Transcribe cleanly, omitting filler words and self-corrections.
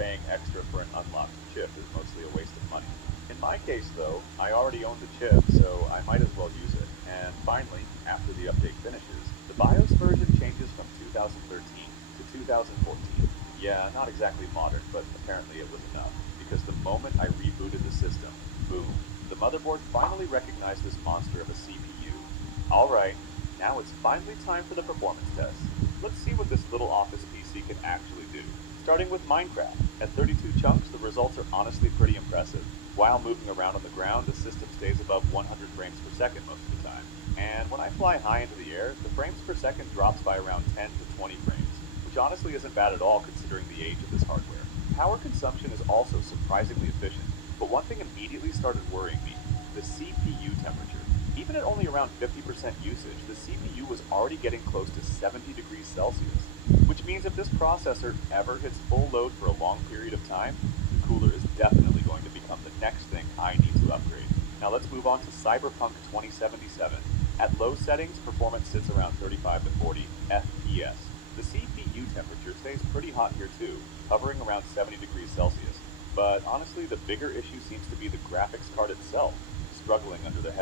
paying extra for an unlocked chip is mostly a waste of money. In my case, though, I already own the chip, so I might as well use it. And finally, after the update finishes, the BIOS version changes from 2013 to 2014. Yeah, not exactly modern, but apparently it was enough, because the moment I rebooted the system, boom, the motherboard finally recognized this monster of a CPU. Alright, now it's finally time for the performance test. Let's see what this little office PC can actually do. Starting with Minecraft. At 32 chunks, the results are honestly pretty impressive. While moving around on the ground, the system stays above 100 frames per second most of the time. And when I fly high into the air, the frames per second drops by around 10 to 20 frames, which honestly isn't bad at all considering the age of this hardware. Power consumption is also surprisingly efficient, but one thing immediately started worrying me: the CPU temperature. Even at only around 50% usage, the CPU was already getting close to 70 degrees Celsius, which means if this processor ever hits full load for a long period of time, the cooler is definitely going to become the next thing I need to upgrade. Now let's move on to Cyberpunk 2077. At low settings, performance sits around 35 to 40 FPS. The CPU temperature stays pretty hot here too, hovering around 70 degrees Celsius. But honestly, the bigger issue seems to be the graphics card itself, struggling under the